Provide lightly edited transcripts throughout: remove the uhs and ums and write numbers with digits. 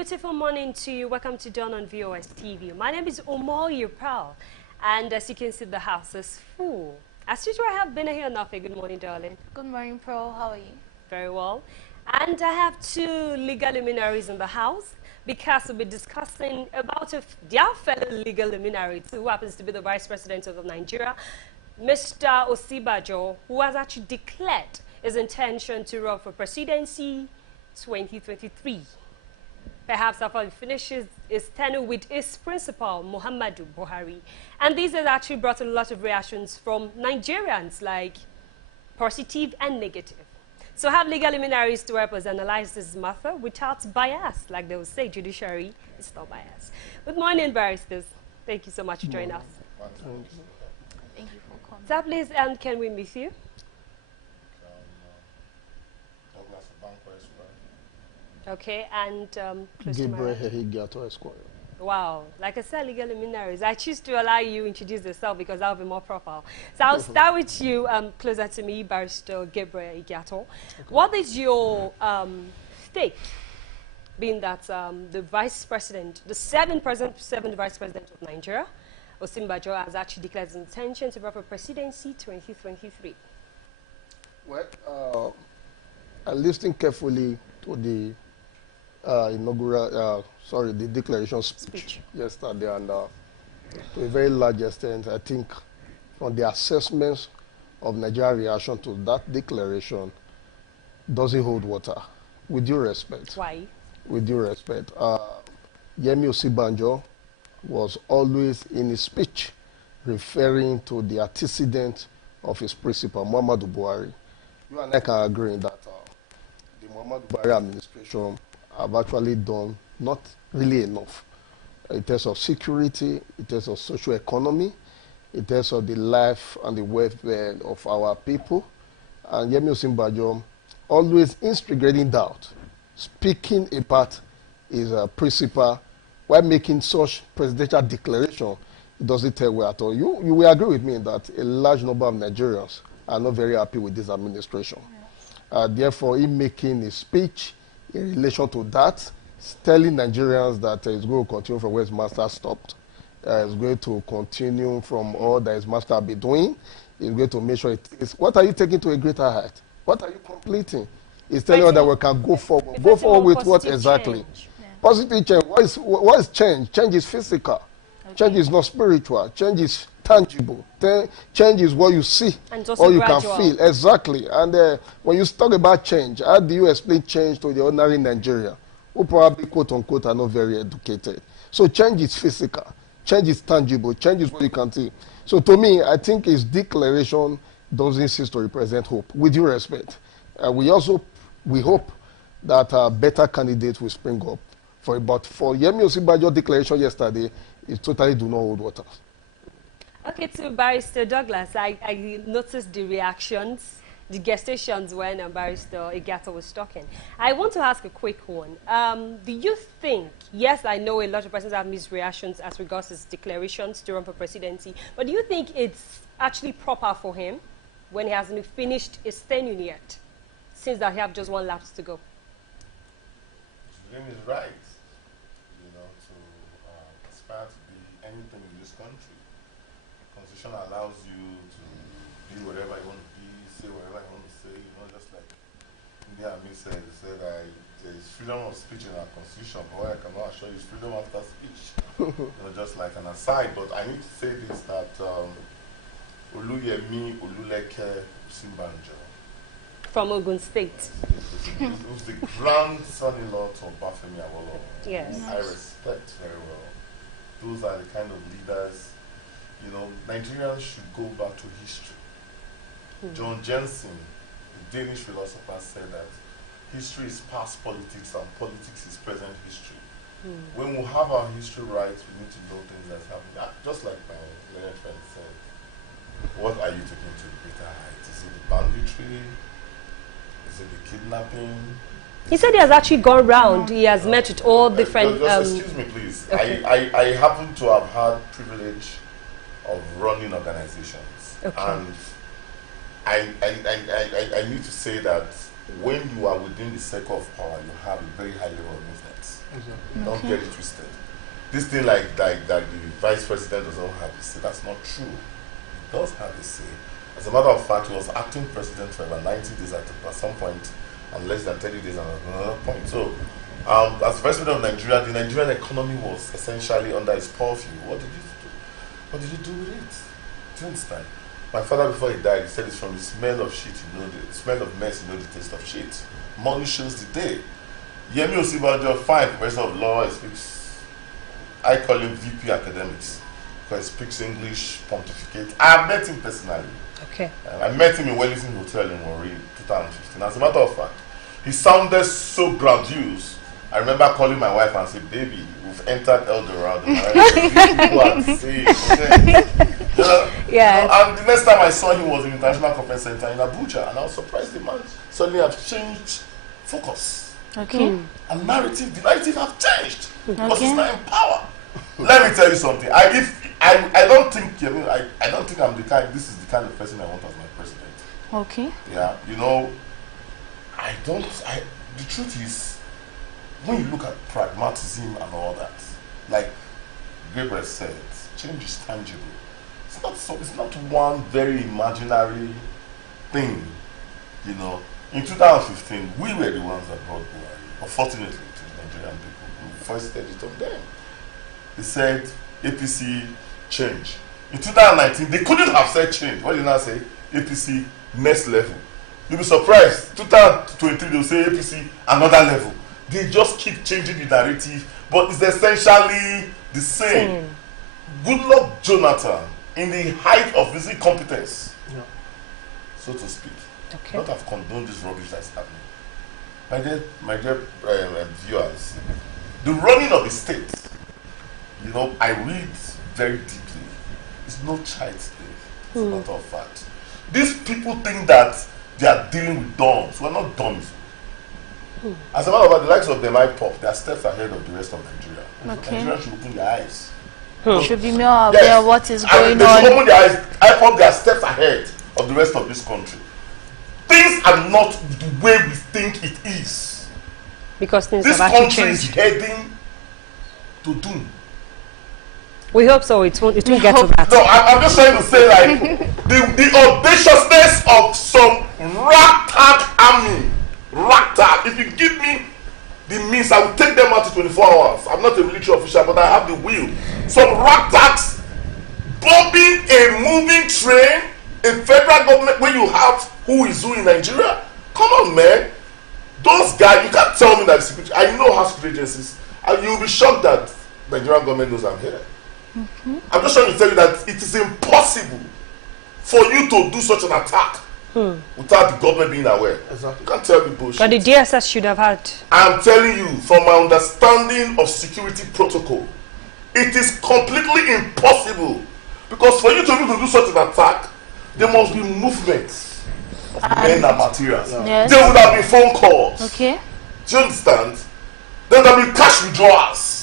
beautiful morning to you. Welcome to Dawn on VOS TV. My name is Omoyo Pearl, and as you can see, the house is full. As usual, I have been here enough. Good morning, darling. Good morning, Pearl. How are you? Very well. And I have two legal luminaries in the house because we'll be discussing about their fellow legal luminary, who happens to be the Vice President of Nigeria, Mr. Osinbajo, who has actually declared his intention to run for Presidency 2023. Perhaps after he finishes his tenure with his principal, Muhammadu Buhari. And this has actually brought a lot of reactions from Nigerians, like positive and negative. So I have legal luminaries to help us analyze this matter without bias. Like they will say, judiciary is not bias. Good morning, barristers. Thank you so much for joining us. Thank you for coming. So please, and can we meet you? Okay, and close to my right. Wow, like I said, legal luminaries. I choose to allow you to introduce yourself because I'll be more proper. So I'll start with you, closer to me, Barrister Gabriel Igato. Okay. What is your stake, being that the Vice President, the seventh Vice President of Nigeria, Osinbajo, has actually declared his intention to run for Presidency 2023? Well, I listened carefully to the the declaration speech yesterday, and to a very large extent, I think from the assessments of Nigeria's reaction to that declaration, doesn't hold water. With due respect. Why? With due respect. Yemi Osinbajo was always in his speech referring to the antecedent of his principal, Muhammadu Buhari. You and I can agree that the Muhammadu Buhari administration have actually done not really enough in terms of security, in terms of social economy, in terms of the life and the welfare of our people. And Yemi Osinbajo always instigating doubt, speaking about his principle, while making such presidential declaration. It doesn't tell well at all. You will agree with me that a large number of Nigerians are not very happy with this administration. Therefore, in making a speech in relation to that, telling Nigerians that he's going to continue from where his master stopped. He's going to continue from all that his master will be doing. He's going to make sure it is. What are you taking to a greater height? What are you completing? He's telling you that we can go forward. Go forward with what exactly? Yeah. Positive change. What is change? Change is physical. Okay. Change is not spiritual. Change is tangible. Change is what you see or you gradual. Can feel. Exactly. And when you talk about change, how do you explain change to the ordinary Nigerian who probably, quote unquote, are not very educated? So change is physical. Change is tangible. Change is what you can see. So to me, I think his declaration doesn't cease to represent hope. With due respect, we hope that better candidates will spring up. But for Yemi Osinbajo's declaration yesterday, it totally do not hold water. Okay, to Barrister Douglas, I noticed the reactions, the gestations when Barrister Igato was talking. I want to ask a quick one. Do you think, yes, I know a lot of persons have mixed reactions as regards his declarations to run for presidency, but do you think it's actually proper for him when he hasn't finished his tenure yet, since that he have just one lapse to go? His name is right, to aspire to be anything in this country. Constitution allows you to be whatever you want to be, say whatever you want to say, just like India Ami said, there is freedom of speech in our constitution, but what I cannot assure you is freedom after speech. Just like an aside, but I need to say this, that Oluyemi Oluleke Osinbajo from Ogun State, who's the grandson-in-law to Obafemi Awolowo. Yes. I respect very well. Those are the kind of leaders. Nigerians should go back to history. John Jensen, the Danish philosopher, said that history is past politics and politics is present history. When we have our history right, we need to know things that's happening. Just like my learned friend said, what are you taking to the greater height? Is it the banditry? Is it the kidnapping? He said he has actually gone round. He has met with all different... excuse me, please. Okay. I happen to have had privilege of running organizations. Okay. And I need to say that when you are within the circle of power, you have a very high level of influence. Exactly. Don't get it twisted. This thing like that the vice president does not have a say, that's not true. He does have a say. As a matter of fact, he was acting president for about 90 days at some point, and less than 30 days at another point. So, as president of Nigeria, the Nigerian economy was essentially under his purview. What did he do? What did he do with it? Do you understand? My father, before he died, he said it's from the smell of shit, you know, the smell of mess, you know, the taste of shit. Money shows the day. Yemi Osinbajo, fine, professor of law, he speaks, I call him VP academics, because he speaks English, pontificate. I have met him personally. Okay. I met him in Wellington Hotel in Warri, 2015. As a matter of fact, he sounded so grandiose. I remember calling my wife and saying, baby, we've entered El Dorado. People are saying, okay. Yeah. And the next time I saw him was in the International Conference Center in Abuja, and I was surprised the man suddenly have changed focus. Okay. And the narrative have changed. Because Okay. he's not in power. Let me tell you something. I don't think I don't think I'm the kind. This is the kind of person I want as my president. Okay. Yeah, you know, the truth is, when you look at pragmatism and all that, like Gabriel said, change is tangible. It's not one very imaginary thing, you know. In 2015, we were the ones that brought Buhari, unfortunately, to the Nigerian people. We foisted it on them. They said APC change. In 2019, they couldn't have said change. What did they now say? APC next level. You'll be surprised. 2023, they'll say APC another level. They just keep changing the narrative, but it's essentially the same. Goodluck Jonathan, in the height of his incompetence, so to speak, not have condoned this rubbish that's happening. My dear viewers, the running of the state, you know, I read very deeply. It's no child's play, as a matter of fact. These people think that they are dealing with dumps. We're not dumps. As a matter of fact, the likes of them IPOP, they are steps ahead of the rest of Nigeria. Okay. Nigeria should open their eyes. Should be more aware of what is going They should on. open their eyes. IPOP, they are steps ahead of the rest of this country. Things are not the way we think it is. Because things This have actually country is changed. heading to doom. We hope so. It won't get to that. No, I'm just trying to say, like, the audaciousness of some ragtag army. Ragtag. If you give me the means, I will take them out to 24 hours. I'm not a military official, but I have the will. Some ragtags bombing a moving train, a federal government, when you have who is who in Nigeria. Come on, man. Those guys, you can't tell me that security. I know how security agencies, and you'll be shocked that the Nigerian government knows I'm here. I'm just trying to tell you that it is impossible for you to do such an attack without the government being aware. Exactly. You can't tell me bullshit. But the DSS should have had. I'm telling you, from my understanding of security protocol, it is completely impossible. Because for you to be able to do such an attack, there must be movements of men and materials. Yes. There would have been phone calls. Okay. Do you understand? There would have been cash withdrawals.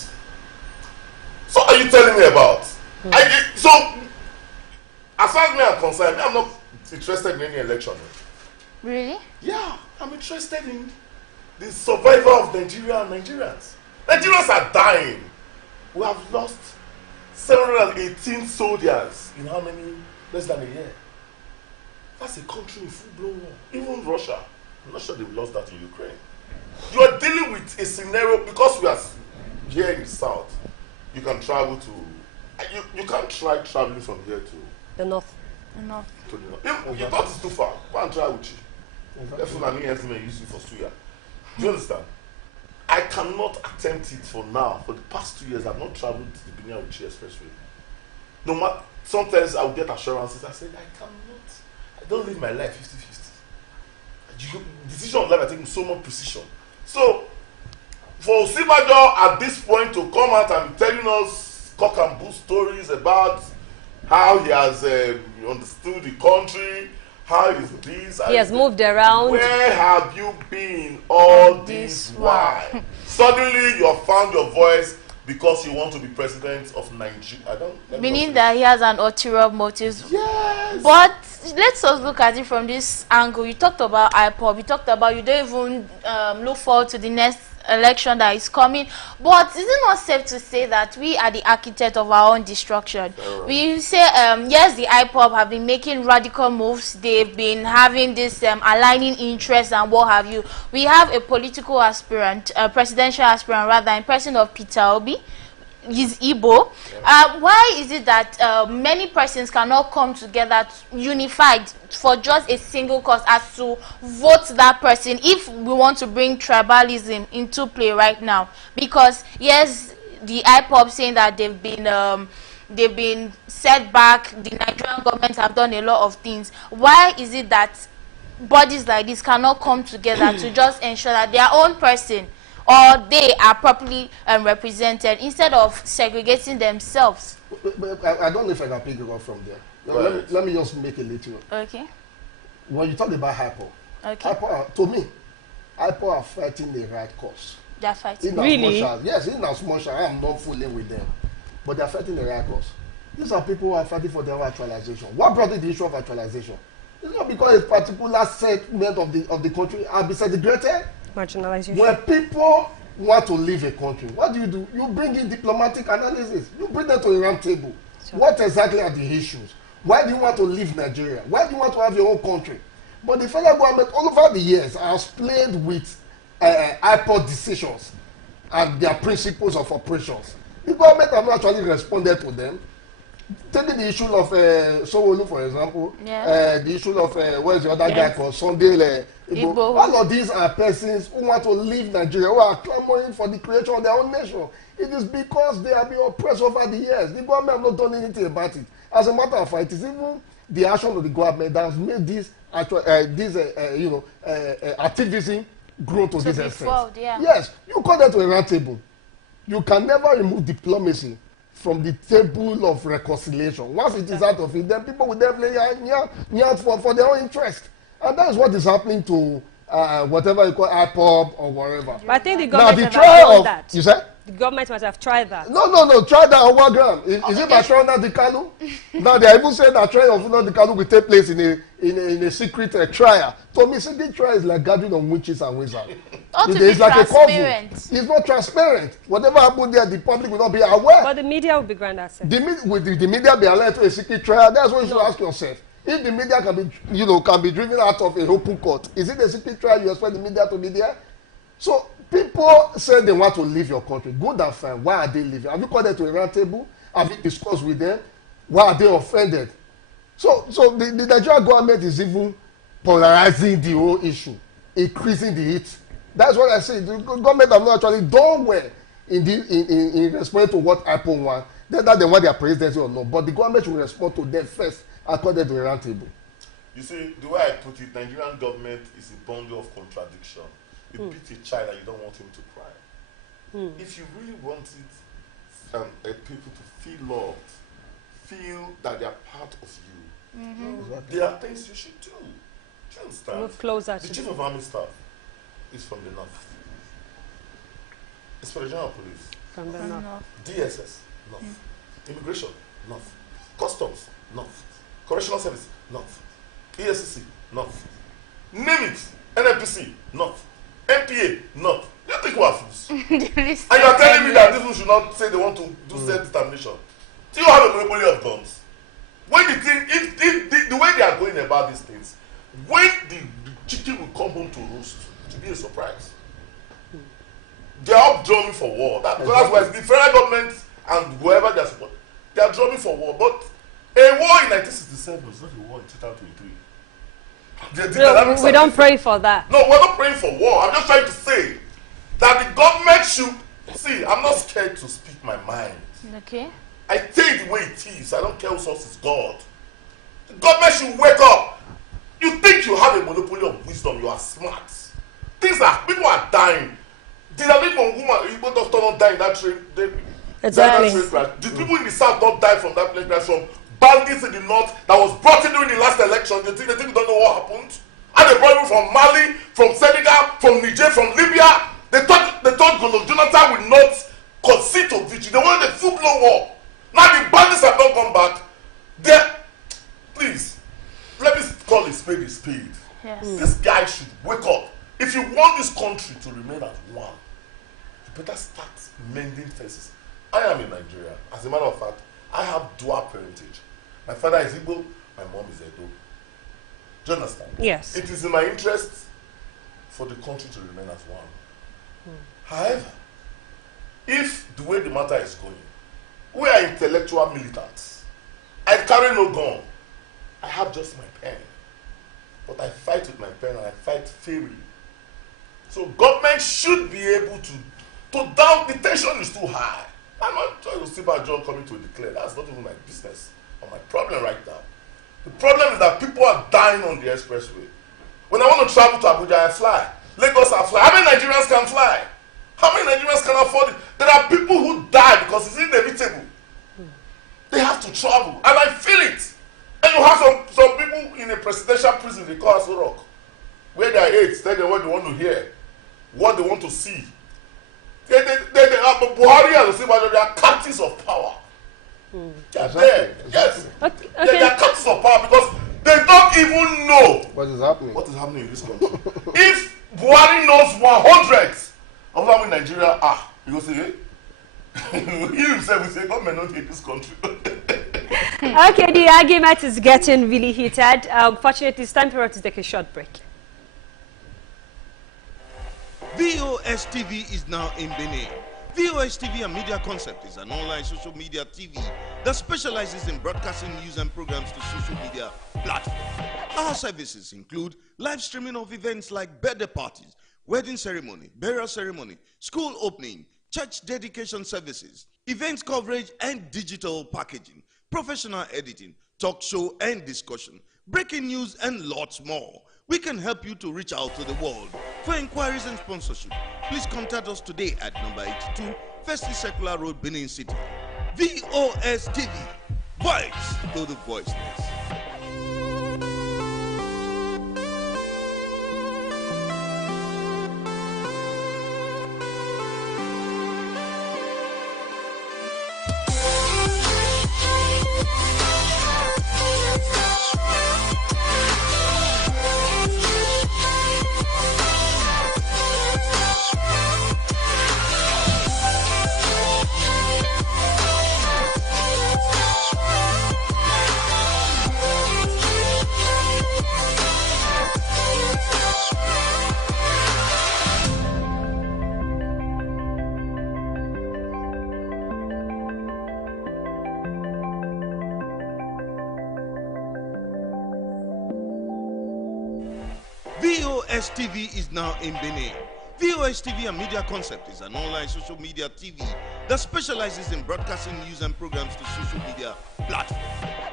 So what are you telling me about? So, as far as me I'm concerned, I'm not interested in any election. Really? Yeah, I'm interested in the survival of Nigeria and Nigerians. Nigerians are dying. We have lost 718 soldiers in how many? Less than a year. That's a country in full-blown war. Even Russia. I'm not sure they've lost that in Ukraine. You are dealing with a scenario because we are here in the south. You can travel to. You can't try traveling from here to The North. No. the north. You thought it's too far. Go and try with you. Definitely, estimate use it for 2 years. Do you understand? I cannot attempt it for now. For the past 2 years, I've not traveled to the Benin Uchi Expressway. No matter, sometimes I'll get assurances. I said, I cannot. I don't live my life 50-50. Decision of life, I take with so much precision. So, for Osinbajo at this point to come out and be telling us cock and bull stories about how he has understood the country, how is this. He has moved around. Where have you been all this while? Suddenly you have found your voice because you want to be president of Nigeria. Meaning that he has an ulterior motive. Yes. But let's just look at it from this angle. You talked about IPOB. You talked about you don't even look forward to the next election that is coming. But is it not safe to say that we are the architect of our own destruction? We say, yes, the IPOB have been making radical moves. They've been having this aligning interests and what have you. We have a political aspirant, a presidential aspirant rather, in person of Peter Obi. He's Igbo. Why is it that many persons cannot come together unified for just a single cause as to vote that person if we want to bring tribalism into play right now? Because yes, the IPOB saying that they've been set back, the Nigerian government have done a lot of things. Why is it that bodies like this cannot come together to just ensure that their own person or they are properly represented instead of segregating themselves? But I don't know if I can pick it up from there. Right. Let me just make a little. Okay. When you talk about hypo, Okay. to me, hypo are fighting the right cause. They're fighting. Really? Yes, in as much as I am not fooling with them, but they are fighting the right cause. These are people who are fighting for their own actualization. What brought in the issue of actualization? It's not because a particular segment of the country has been segregated. Marginalization. When people want to leave a country, what do? You bring in diplomatic analysis. You bring them to a round table. Sure. What exactly are the issues? Why do you want to leave Nigeria? Why do you want to have your own country? But the federal government, all over the years, has played with IPOD decisions and their principles of operations. The government have not actually responded to them. Taking the issue of Sowolu, for example, Yeah. the issue of what is the other guy called Sunday Igbo. All of these are persons who want to leave Nigeria, who are clamoring for the creation of their own nation. It is because they have been oppressed over the years. The government have not done anything about it. As a matter of fact, it is even the action of the government that has made this activism grow to this extent. Yeah. Yes, you call that to a round table. You can never remove diplomacy from the table of reconciliation. Once it is out of it, then people will definitely yarn for their own interest. And that is what is happening to whatever you call IPOB or whatever. But I think the Now, government the have trial done of, that. you said? The government must have tried that. No, try that on what ground? Is it by trying out the Kalu? Now, they even said that trial of the Kalu will take place in a secret trial. To me, secret trial is like gathering of witches and wizards. It's like transparent. It's not transparent. Whatever happened there, the public will not be aware. But the media will be grand access. Will the media be allowed to a secret trial? That's what you should ask yourself. If the media can be driven out of a open court, is it a secret trial you expect the media to be there? So people say they want to leave your country. Good and fine. Why are they leaving? Have you called them to a round table? Have you discussed with them? Why are they offended? So the Nigerian government is even polarizing the whole issue, increasing the heat. That's what I say. The government have not actually done well in responding to what IPOB want. Whether they want their presidency or not, but the government should respond to them first according to the round table. You see, the way I put it, Nigerian government is a bundle of contradiction. You beat a child and you don't want him to cry. If you really want it, people to feel loved, feel that they are part of you, there are things you should do. Do you understand? Move closer The to chief of army staff is from the north. Inspector General of Police, from the north. DSS, north. Immigration, north. Customs, north. Correctional Service, north. ESCC, north. Name it, NNPC, north. NPA, north. You think we are fools? And you are telling me that these people should not say they want to do self-determination. Do you have a monopoly of guns? When the thing, if the way they are going about these things, when the chicken will come home to roost, it will be a surprise. They are up drumming for war. That's why the federal government and whoever they are supporting, they are drumming for war. But a war in 1967 is not a war in 2023. No, we don't pray for that. No, we're not praying for war. I'm just trying to say that the government should see. I'm not scared to speak my mind. Okay. I tell you the way it is. I don't care who source is God. The government should wake up. You think you have a monopoly of wisdom? You are smart. Things are people are dying. Did a people woman doctor not die in that train? Exactly. Did people in the south not die from that plane crash? From bandits in the north that was brought in during the last election? They think we don't know what happened? And they brought people from Mali, from Senegal, from Niger, from Libya. They thought Jonathan will not concede to victory. They wanted a full-blown war. Now the bandits have not come back. Please, let me call a spade a spade. Yes. This guy should wake up. If you want this country to remain as one, you better start mending fences. I am in Nigeria. As a matter of fact, I have dual parentage. My father is Igbo, my mom is Edo. Do you understand? Yes. It is in my interest for the country to remain as one. However, if the way the matter is going, we are intellectual militants. I carry no gun. I have just my pen. But I fight with my pen and I fight fairly. So government should be able to down. The tension is too high. I'm not trying to see my job coming to declare. That's not even my business or my problem right now. The problem is that people are dying on the expressway. When I want to travel to Abuja, I fly. Lagos, I fly. How many Nigerians can fly? How many Nigerians can afford it? There are people who die because it's inevitable. They have to travel, and I feel it. And you have some people in a presidential prison, they call us Rock, where they are aides, tell them what they want to hear, what they want to see. They are Buhari and osinbajo, they are captains of power. They are there, yes. Okay. They are captains of power because they don't even know What is happening? what is happening in this country. If Buhari knows 100 of how in Nigeria are, he will say, hey, he himself will say, government not take this country. Okay, the argument is getting really heated. Unfortunately, it's time for us to take a short break. VOS TV is now in Benin. VOS TV and Media Concept is an online social media TV that specializes in broadcasting news and programs to social media platforms. Our services include live streaming of events like birthday parties, wedding ceremony, burial ceremony, school opening, church dedication services, events coverage and digital packaging, professional editing, talk show and discussion, breaking news and lots more. We can help you to reach out to the world. For inquiries and sponsorship, please contact us today at number 82, Firstly Circular Road, Benin City. VOS TV, voice to the voiceless. VOS TV is now in Benin. VOS TV and Media Concept is an online social media TV that specializes in broadcasting news and programs to social media platforms.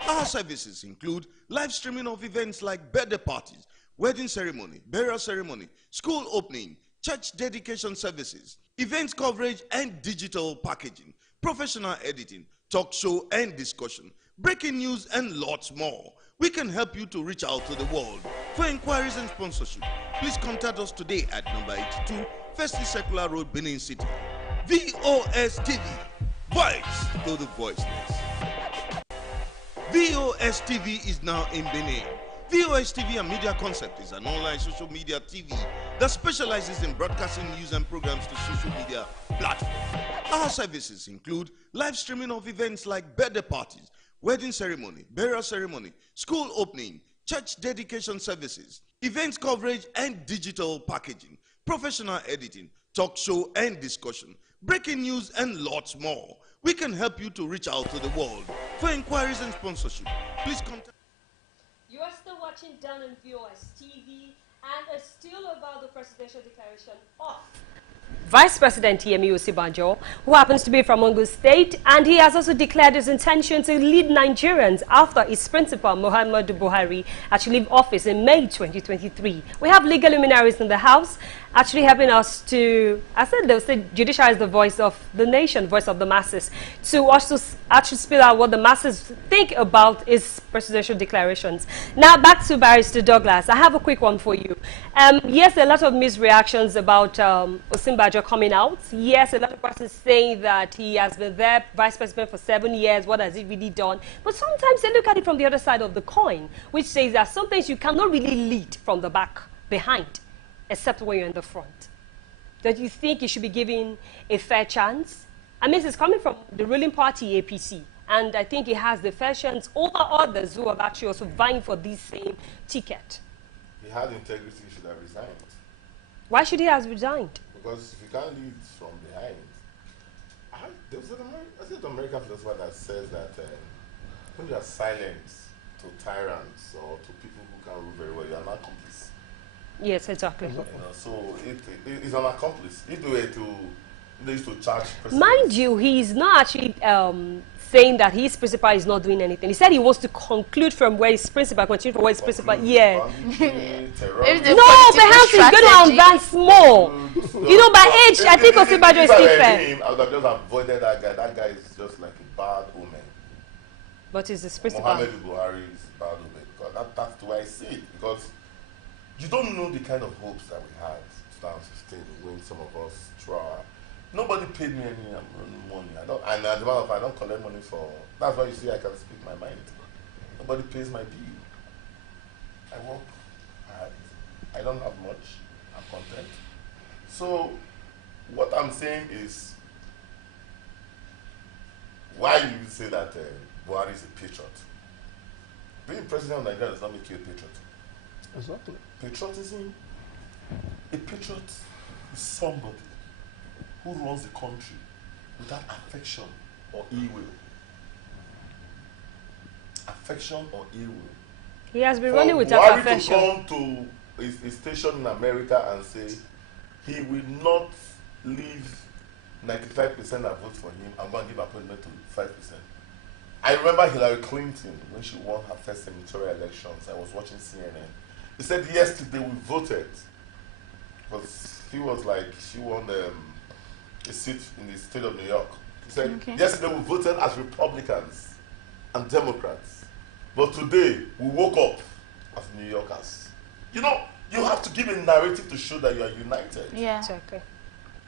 Our services include live streaming of events like birthday parties, wedding ceremony, burial ceremony, school opening, church dedication services, events coverage and digital packaging, professional editing, talk show and discussion, breaking news and lots more. We can help you to reach out to the world. For inquiries and sponsorship, please contact us today at number 82, Firstly Circular Road, Benin City. VOS TV, voice to the voiceless. VOS TV is now in Benin. VOS TV and Media Concept is an online social media TV that specializes in broadcasting news and programs to social media platforms. Our services include live streaming of events like birthday parties, wedding ceremony, burial ceremony, school opening, church dedication services, events coverage and digital packaging, professional editing, talk show and discussion, breaking news and lots more. We can help you to reach out to the world. For inquiries and sponsorship, please contact. You are still watching Down on VOS TV, and it's still about the presidential declaration of Vice President Yemi Osinbajo, who happens to be from Ogun State, and he has also declared his intention to lead Nigerians after his principal, Muhammadu Buhari, actually leave office in May 2023. We have legal luminaries in the House actually helping us to, I said they'll say judiciary is the voice of the nation, voice of the masses, to also actually spill out what the masses think about his presidential declarations. Now back to Barrister Douglas. I have a quick one for you. Yes, there are a lot of mixed reactions about Osinbajo Osinbajo coming out. Yes, a lot of persons saying that he has been there, vice president for 7 years. What has he really done? But sometimes they look at it from the other side of the coin, which says that sometimes you cannot really lead from the back, behind, except when you're in the front. Don't you think he should be given a fair chance? I mean, it's coming from the ruling party, APC. And I think he has the fair chance over others who are actually also vying for this same ticket. He had integrity, he should have resigned. Why should he have resigned? Because if you can't lead from behind, there was an American philosopher that says that when you are silent to tyrants or to people who can rule very well, you are an accomplice. Yes, exactly. You know, so it's an accomplice. If they were to, they used to charge. Mind you, he's not actually saying that his principal is not doing anything. He said he wants to conclude from where his principal, continue from where his principal. Yeah. No, perhaps he's going to advance more. You know, by age, I think Osinbajo is still fair. I would have just avoided that guy. That guy is just like a bad omen. But he's his principal. Mohammed Buhari is a bad omen. Because that's the way I see it. Because you don't know the kind of hopes that we had in 2015 when some of us try. Nobody paid me any money. And as a matter of fact, I don't collect money for. That's why you see I can speak my mind. Nobody pays my bill. I work hard. I don't have much. I'm content. So, what I'm saying is, why you say that Buhari is a patriot? Being president of Nigeria does not make you a patriot. Exactly. Patriotism, a patriot is somebody who runs the country without affection or ill will. Affection or ill will. He has been For running without affection. Buhari to come to his station in America and say he will not leave 95% that vote for him, I'm going to give appointment to 5%. I remember Hillary Clinton when she won her first senatorial elections. I was watching CNN. He said yesterday we voted because he was like, she won a seat in the state of New York. He said yesterday we voted as Republicans and Democrats, but today we woke up as New Yorkers. You know, you have to give a narrative to show that you are united. Yeah. Exactly.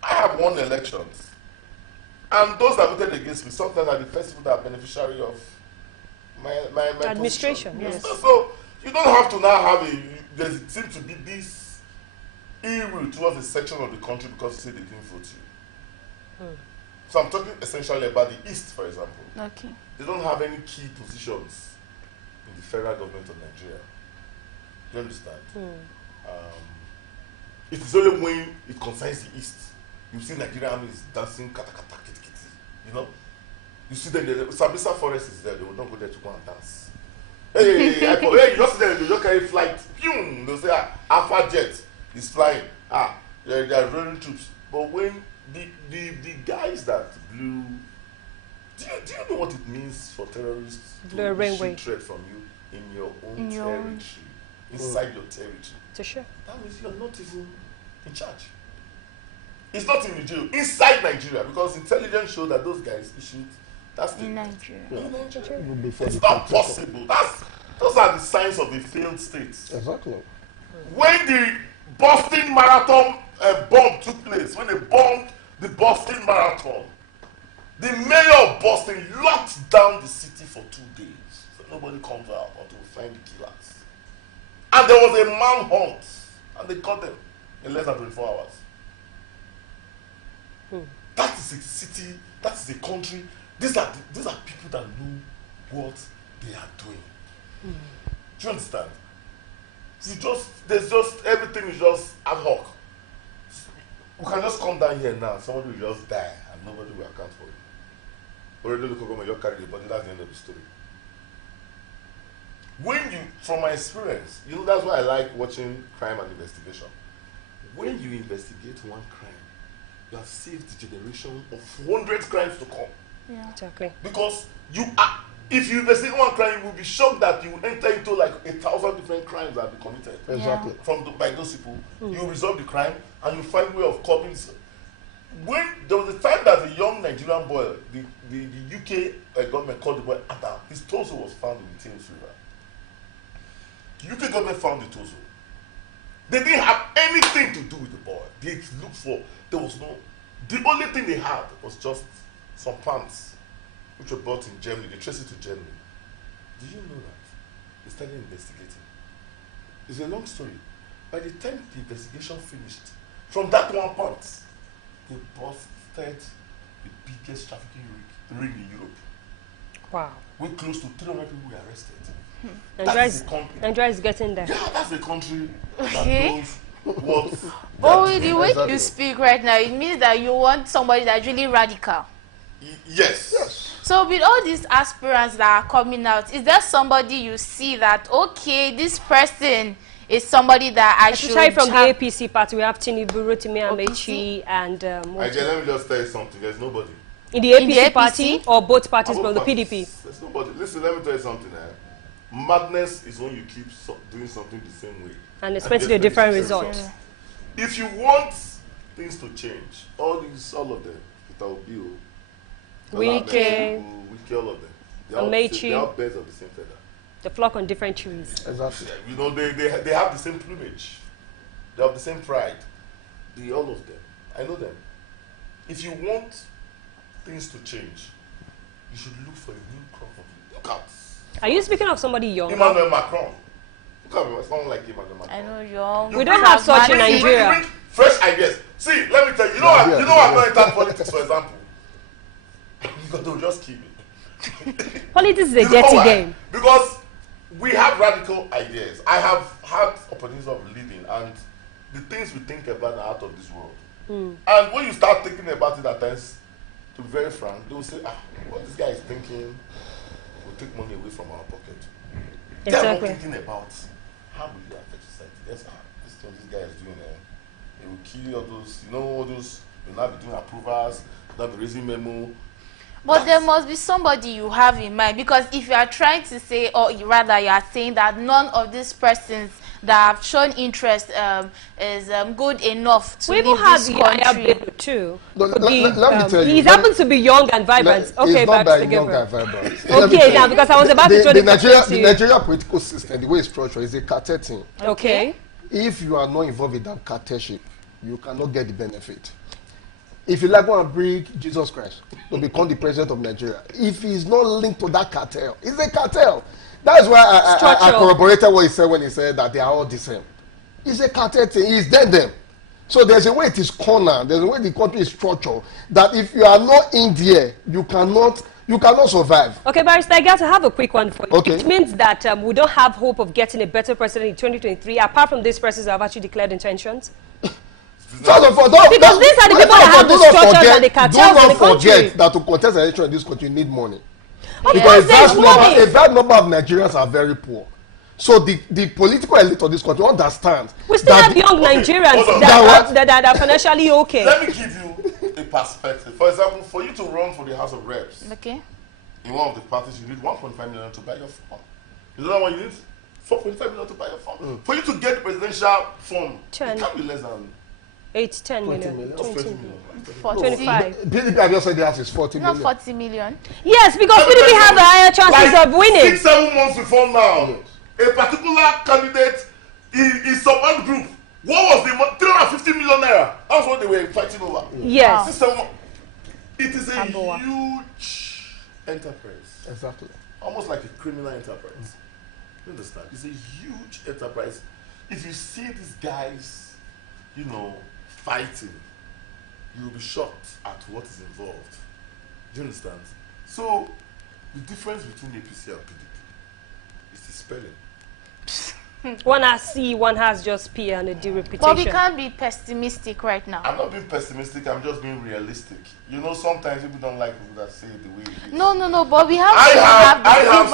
I have won elections, and those that voted against me sometimes are the first people that are beneficiary of my Administration. position. Yes. So you don't have to now have there seems to be this ill will towards a section of the country because you say they didn't vote you. So I'm talking essentially about the East, for example. Okay. They don't have any key positions in the federal government of Nigeria. Do you understand? It is only when it concerns the East. You see Nigerian army is dancing kata kata kiti kiti. You know? You see them, Sabisa Forest is there, they will not go there to go and dance. Hey, you just see them, they just carry flight. They'll say, Alpha Jet is flying. They are running troops. But when the guys that blew, do you know what it means for terrorists to shoot threat from you in your own territory, inside your territory? To sure. That means you're not even in charge. It's not in Nigeria, inside Nigeria, because intelligence shows that those guys issued that statement. In Nigeria. It's not possible. Those are the signs of a failed state. Exactly. When the Boston Marathon bomb took place, when they bombed the Boston Marathon, the mayor of Boston locked down the city for 2 days. So nobody comes out until we find the killers. And there was a manhunt, and they caught them in less than 24 hours. That is a city, that is a country. These are people that know what they are doing. Do you understand? Everything is just ad hoc. We can just come down here now, somebody will just die, and nobody will account for it. Already look over your career, but that's the end of the story. From my experience, that's why I like watching crime and investigation. When you investigate one crime, you have saved the generation of 100 crimes to come. Yeah. Exactly. Because if you investigate one crime, you will be shocked that you enter into like 1,000 different crimes that have been committed. Exactly. By those people. You resolve the crime and you find a way of coping. When there was a time that a young Nigerian boy, the UK government called the boy Adam, his torso was found in the Thames River. The UK government found the torso. They didn't have anything to do with the boy. investigate, look for. There was no. The only thing they had was just some pants, which were bought in Germany. They traced it to Germany. Do you know that? They started investigating. It's a long story. By the time the investigation finished, from that one point, they busted the biggest trafficking ring in Europe. Wow. We're close to 300 people were arrested. Nigeria is getting there. Yeah, that's the country that Okay. knows what. But with the way Exactly. you speak right now, it means that you want somebody that's really radical. Yes. So with all these aspirants that are coming out, is there somebody you see that, okay, this person is somebody that I should Especially from the have? APC party, we have Tinubu, Rotimi OPC? Amechi, and Let me just tell you something. There's nobody. in the In the APC APC? party or both parties Both from the parties. PDP. There's nobody. Listen, let me tell you something. Madness is when you keep doing something the same way. And expecting a get different the result. results. If you want things to change, all of them, Peter Obi, Wike, all of them. Amechi. They are birds of the same feather. they flock on different trees. Exactly. You know, they have the same plumage. They have the same pride. All of them. I know them. If you want things to change, you should look for a new crop of people. Look at Are you speaking of somebody young? Emmanuel Macron. Look at someone like Emmanuel Macron. I know young. We don't have such in pragmatic. Nigeria. You bring fresh ideas. See, let me tell you. You know what? Yeah, You know what? yeah. I'm not into politics, for example. Because they'll just keep it. Politics is a You know dirty why? game. Because we have radical ideas. I have had opportunities of leading, and the things we think about are out of this world. And when you start thinking about it at times, to be very frank, they will say, what this guy is thinking will take money away from our pocket. They're not Exactly. thinking about how will you affect society. Yes, this thing this guy is doing, it will kill all those, all those, you'll not be doing approvals, you'll not be raising memo. But there must be somebody you have in mind, because if you are trying to say, or rather you are saying that none of these persons that have shown interest is good enough to We even leave have this the Aya country. Bello too. No, Could let be, me tell you, he happens to be young and vibrant. Okay, it's not but by young and vibrant. okay, now because I was about to throw the question to The you. Nigeria political system, the way it's structured, is a cartel thing. Okay. If you are not involved in that cartelship, you cannot get the benefit. If you like want to bring Jesus Christ to become the president of Nigeria, if he's not linked to that cartel, it's a cartel. That's why I corroborated what he said when he said that they are all the same. It's a cartel thing. It's them. So there's a way it is cornered. There's a way the country is structured that if you are not in there, you cannot survive. Okay, Barrister, I got to have a quick one for you. Okay. It means that we don't have hope of getting a better president in 2023, apart from these persons that have actually declared intentions. First of all, Because these are the people that have the structures and the cartels in the do not country. forget that to contest an election in this country, you need money. Of Because course, there's money. a vast number of Nigerians are very poor. So the political elite of this country understands. We still that have the- young Nigerians hold on. that are financially okay. Let me give you a perspective. For example, for you to run for the House of Reps, Okay. in one of the parties, you need 1.5 million to buy your form. You know what you need? 4.5 million to buy your form. For you to get the presidential form, it can't be less than 8-10 20 million. million. 20 million. 25. PDP have just said the house is 40 Not million. 40 million. Yes, because PDP have the higher chances of winning. 6-7 months before now, a particular candidate in some other group, what was the 350 million naira? That's what they were fighting over. Yes. 6-7 months. It is a Amboa. huge enterprise. Exactly. Almost like a criminal enterprise. You understand? It's a huge enterprise. If you see these guys, fighting, you'll be shocked at what is involved. Do you understand? So, the difference between APC and PDP is the spelling. One has C, one has just P and a D reputation. But we can't be pessimistic right now. I'm not being pessimistic, I'm just being realistic. Sometimes people don't like people that say it the way it is. No, but we have I to have the silver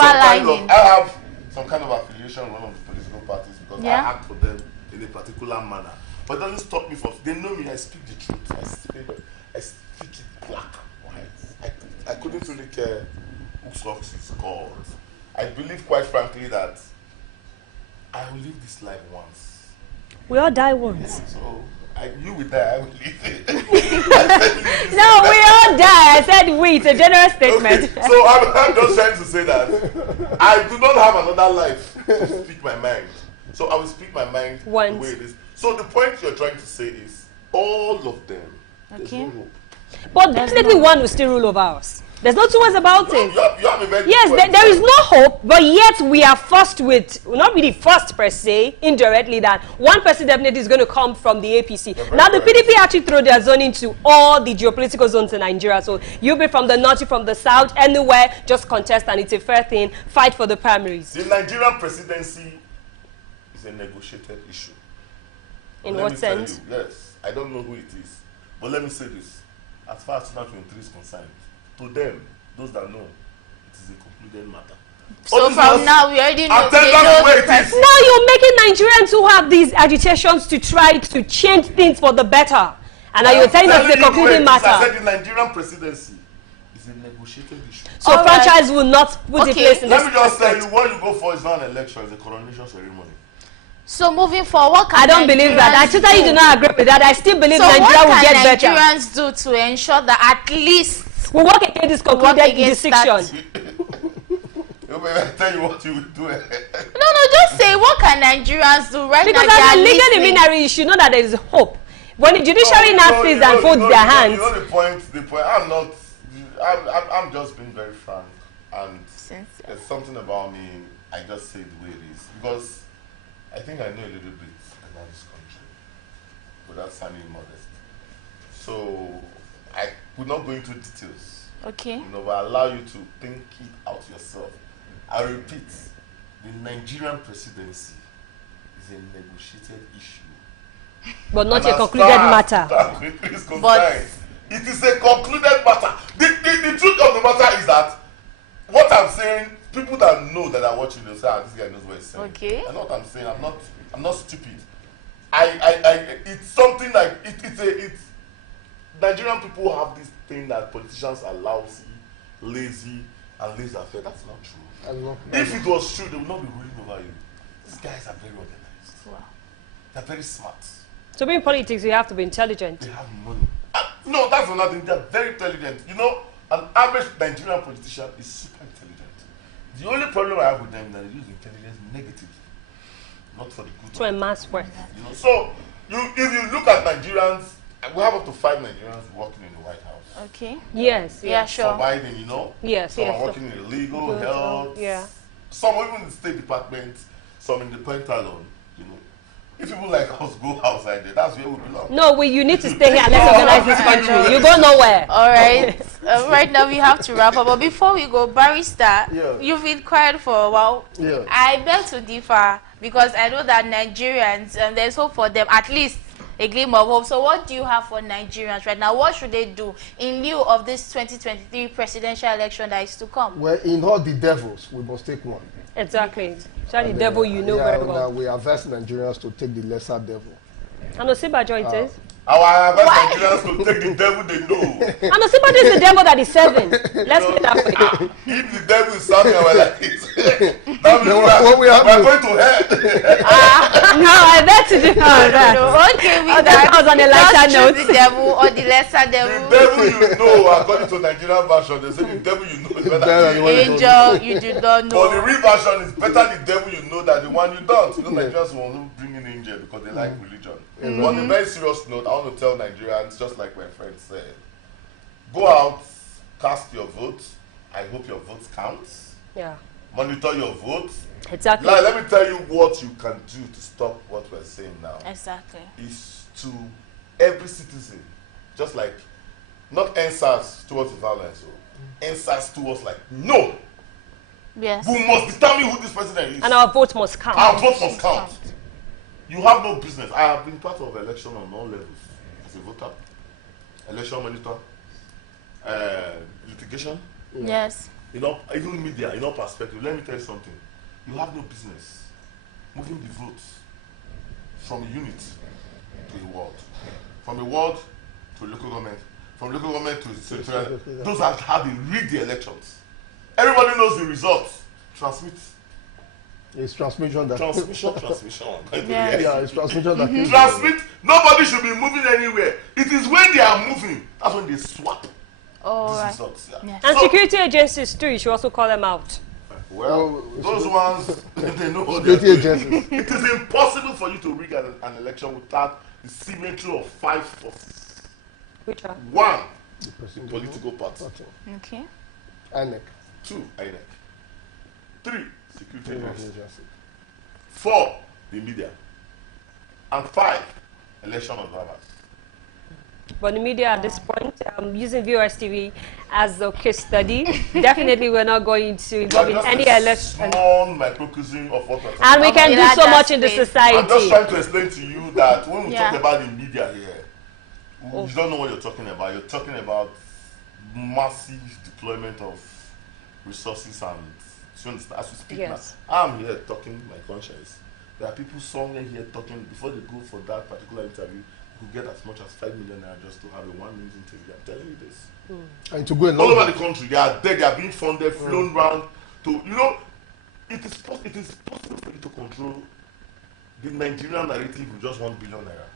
lining. I have some kind of affiliation with one of the political parties because Yeah. I act for them in a particular manner. But it doesn't stop me from. They know me. I speak the truth. I speak it black and white. I couldn't really care who sucks is called. I believe, quite frankly, that I will live this life once. We all die once. So you will die. I will live it. No, we all die. I said we. It's a general statement. Okay, so I'm just trying to say that I do not have another life to speak my mind. So I will speak my mind Once. the way it is. So the point you're trying to say is all of them, there's Okay. no hope. But definitely one will still rule over us. There's no two ways about it. You have a very Yes, good point. there is no hope, but yet we are forced with, not really forced per se, indirectly, that one person definitely is going to come from the APC. Now, the PDP actually throw their zone into all the geopolitical zones in Nigeria. So you'll be from the north, you from the south, anywhere, just contest, and it's a fair thing. Fight for the primaries. The Nigerian presidency is a negotiated issue. In Let what me tell sense? you, yes, I don't know who it is, but let me say this: as far as 2023 is concerned, to them, those that know, it is a concluded matter. So from now, we already know they know the person. Now you're making Nigerians who have these agitations to try to change things for the better. And now you're telling us the concluding I matter. said the Nigerian presidency is a negotiated issue. So All right. franchise will not put in place in this Let me just tell aspect. you, what you go for is not an election, it's a coronation ceremony. So moving forward, what can I don't believe that. I Nigerians totally do not agree with that. I still believe So Nigeria will what get can better. Nigerians do to ensure that at least We'll work against this concluded against that. decision. I tell you what you will do. No, just say what can Nigerians do right Because now? as a they are legal listening. luminary, you should know that there is hope. When the judiciary now sits and folds their hands, You know the point. I'm just being very frank, and there's something about me. I just say the way it is because I think I know a little bit about this country, without sounding modest. So I would not go into details. Okay. You know, but allow you to think it out yourself. I repeat, the Nigerian presidency is a negotiated issue. but not And a as concluded far matter. as that is concerned, But- it is a concluded matter. The truth of the matter is that what I'm saying, people that know that are watching, they'll say, "Ah, this guy knows what he's saying." Okay. I know what I'm saying. I'm not stupid. It's something like it's Nigerian people have this thing that politicians are lousy, lazy, and laissez-faire. That's not true. If it was true, they would not be ruling over you. These guys are very organized. Wow. They're very smart. To be in politics, you have to be intelligent. They have money. No, that's another thing. They're very intelligent. You know, an average Nigerian politician is super intelligent. The only problem I have with them is that they use intelligence negatively, not for the good. To a mass worth. You know, so if you look at Nigerians, we have up to 5 Nigerians working in the White House. Okay. Yes. Yeah, Yes. sure. For Biden, you know. Yes. Some Yes. are working in legal, Good, health. yeah. Some even in the State Department. Some in the Pentagon. You know, if people like us go outside there, that's where we belong. No, you need to stay here and let's organize this country. You go nowhere. All right. Right now we have to wrap up. But before we go, Barrister, Yeah. you've been quiet for a while. Yeah. I beg to differ because I know that Nigerians, there's hope for them, at least a gleam of hope. So what do you have for Nigerians right now? What should they do in lieu of this 2023 presidential election that is to come? Well, in all the devils, we must take one. Exactly. So the devil you know very well. We advise Nigerians to take the lesser devil. And osinbajo it is. Our advice Nigerians to take the devil they know. And osinbajo is the devil that is serving. Let's put it that way. If the devil is serving our like it, that means what we have we're going to hell. No, I bet to differ on that. Okay, we that was on a lighter just note. choose the devil or the lesser The devil. devil you know, according to Nigerian version, they say the devil you know is better than the Angel, you do not But the know. real version is better the devil you know than the one you don't. You know, Nigerians won't bring in angel because they like religion. On a very serious note, I want to tell Nigerians, just like my friend said, go out, cast your vote. I hope your vote counts. Yeah. Monitor your vote. Exactly. Now, let me tell you what you can do to stop what we're saying now. Exactly. Is to every citizen, just like not answers towards violence, or answers towards like no. Yes. We must determine who this president is. And our vote must count. Our vote must count. You have no business. I have been part of election on all levels as a voter, election monitor, litigation. Yes. You know, even media. In all perspective, let me tell you something. You have no business moving the votes from a unit to a ward, from a ward to local government, from local government to central. Those are how they read the elections. Everybody knows the results. Transmit. It's transmission that. Transmission. Yeah. Yeah, it's transmission that. kills Transmit. Nobody should be moving anywhere. It is when they are moving that's when they swap All these right. results. Yeah. Yes. And So- security agencies too, you should also call them out. Well, those ones they know what Security they're doing. agencies. It is impossible for you to rig an election without the symmetry of 5 forces. Which are? 1, The political party. Okay. INEC. 2, INEC. 3, security agency. Agency. 4, the media. And 5, election observers. But the media at this point, using viewers TV as a case study, definitely we're not going to involve in any election. Small microcosm of what we're talking And we about. can do so much in the I'm just society. trying to explain to you that when we talk about the media here, Oh. you don't know what you're talking about. You're talking about massive deployment of resources and so as we speak Yes. now. I'm here talking my conscience. There are people somewhere here talking before they go for that particular interview who get as much as 5 million naira just to have a 1-minute interview. I'm telling you this. And to go All over the country, they are there, they are being funded, flown round to, you know, it is possible for you to control the Nigerian narrative with just 1 billion naira.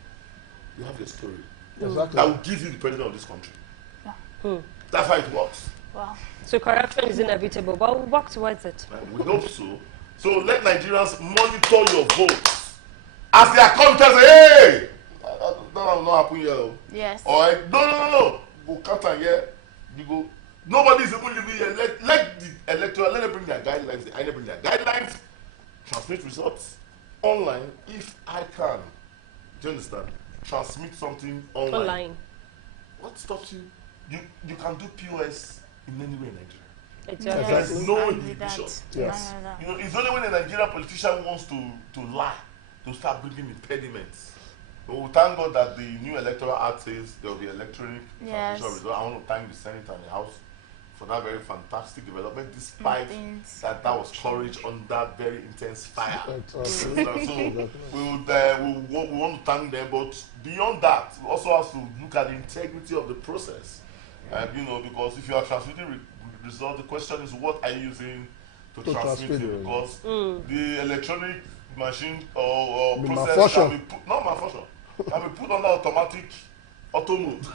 You have your story. Exactly. That will give you the president of this country. That's how it works. Wow. So corruption is inevitable, but we'll work towards it. And we hope so. So let Nigerians monitor your votes. As they are coming to say, hey, that will not happen here. Yes. Or no. Go counter here. You go. Nobody is even living here. Let the electoral, let them bring their guidelines. The INEC bring their guidelines. Transmit results online if I can. Do you understand? Transmit something online. What stops you? You can do POS in anywhere in Nigeria. Exactly. There's no inhibition. Yes. You know, it's only when a Nigerian politician wants to lie to start bringing impediments. But we thank God that the new electoral act says there will be electronic transmission result. I want to thank the Senate and the House for that very fantastic development, despite that was courage under very intense fire. So we want to thank them, but beyond that, we also have to look at the integrity of the process. And you know, because if you are transmitting result, the question is what are you using to transmit it? Because the electronic machine or process can be put, not malfunction, can be put under automatic auto mode.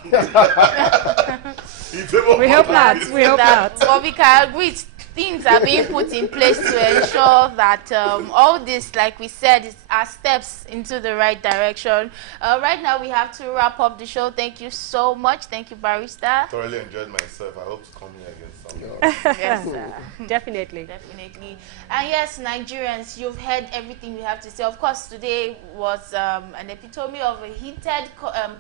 We hope not. We hope not. But we can agree things are being put in place to ensure that all this, like we said, are steps into the right direction. Right now, we have to wrap up the show. Thank you so much. Thank you, Barrister. Thoroughly enjoyed myself. I hope to come here again someday. Yes, sir. Definitely. Definitely. And yes, Nigerians, you've heard everything we have to say. Of course, today was an epitome of a heated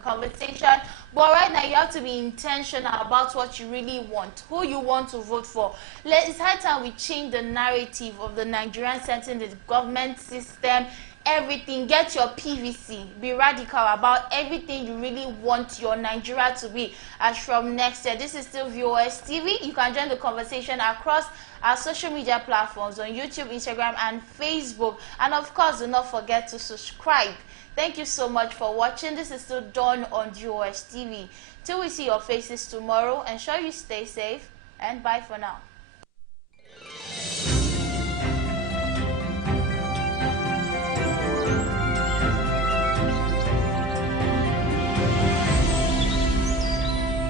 conversation. But right now, you have to be intentional about what you really want, who you want to vote for. It's high time we change the narrative of the Nigerian setting, the government system, everything. Get your PVC. Be radical about everything you really want your Nigeria to be as from next year. This is still VOS TV. You can join the conversation across our social media platforms on YouTube, Instagram, and Facebook. And of course, do not forget to subscribe. Thank you so much for watching. This is still done on VOS TV. Till we see your faces tomorrow, ensure you stay safe and bye for now.